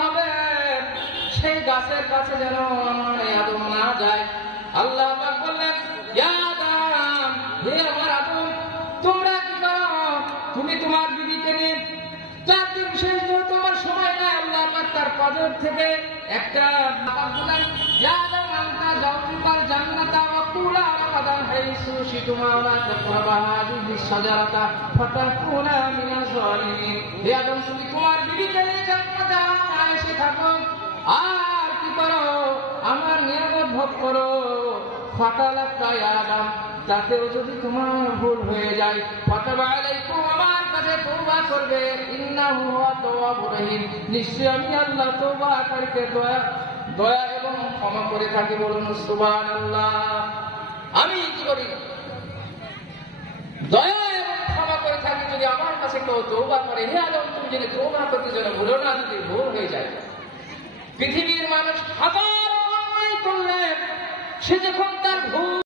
হবে, সেই গাছের কাছে যেন আমার আদম না যায়। আল্লাহ পাক বললেন, ইয়া আদম, হে আমার আদম, তোমরা কি করো? তুমি তোমার বিবিকে নিয়ে 4 দিন শেষ করে তোমার সময় নাই। আল্লাহ পাক তার কদর থেকে একটা বাবা বলেন, ইয়া আদম আনতা যাওতুকাল জান্নাতা ওয়া কুলা রাগাদান হাইসু শিতুমা ওয়া তাকরাবা হাযিহি শাজারাতা ফাতাকুনা মিনাজ জালিমিন। হে আদম, তুমি তোমার বিবিকে নিয়ে জান্নাতে এসে থাকো, আর কি করো? আমার নিয়ামত ভোগ করো। ফাতালাকা ইয়া আদম, তাতেও যদি তোমার ভুল হয়ে যায়, ফাতাবা আলাইকুম, আমার কাছে তওবা করবে, ইন্নাহু হুয়া তাওয়াবুর রহিম, নিশ্চয়ই আমি আল্লাহ তওবাকারীকে দয়া এবং ক্ষমা করে থাকি। বলুন সুবহানাল্লাহ। আমি কি করি? দয়া এবং ক্ষমা করে থাকি যদি আমার কাছে কেউ তওবা করে। হে আদম, তুমি যদি তওবা করতে যেন ভুলো না, যদি ভুল হয়ে যায়। পৃথিবীর মানুষ হাজার অন্যায় করলে সে যখন তার ভুল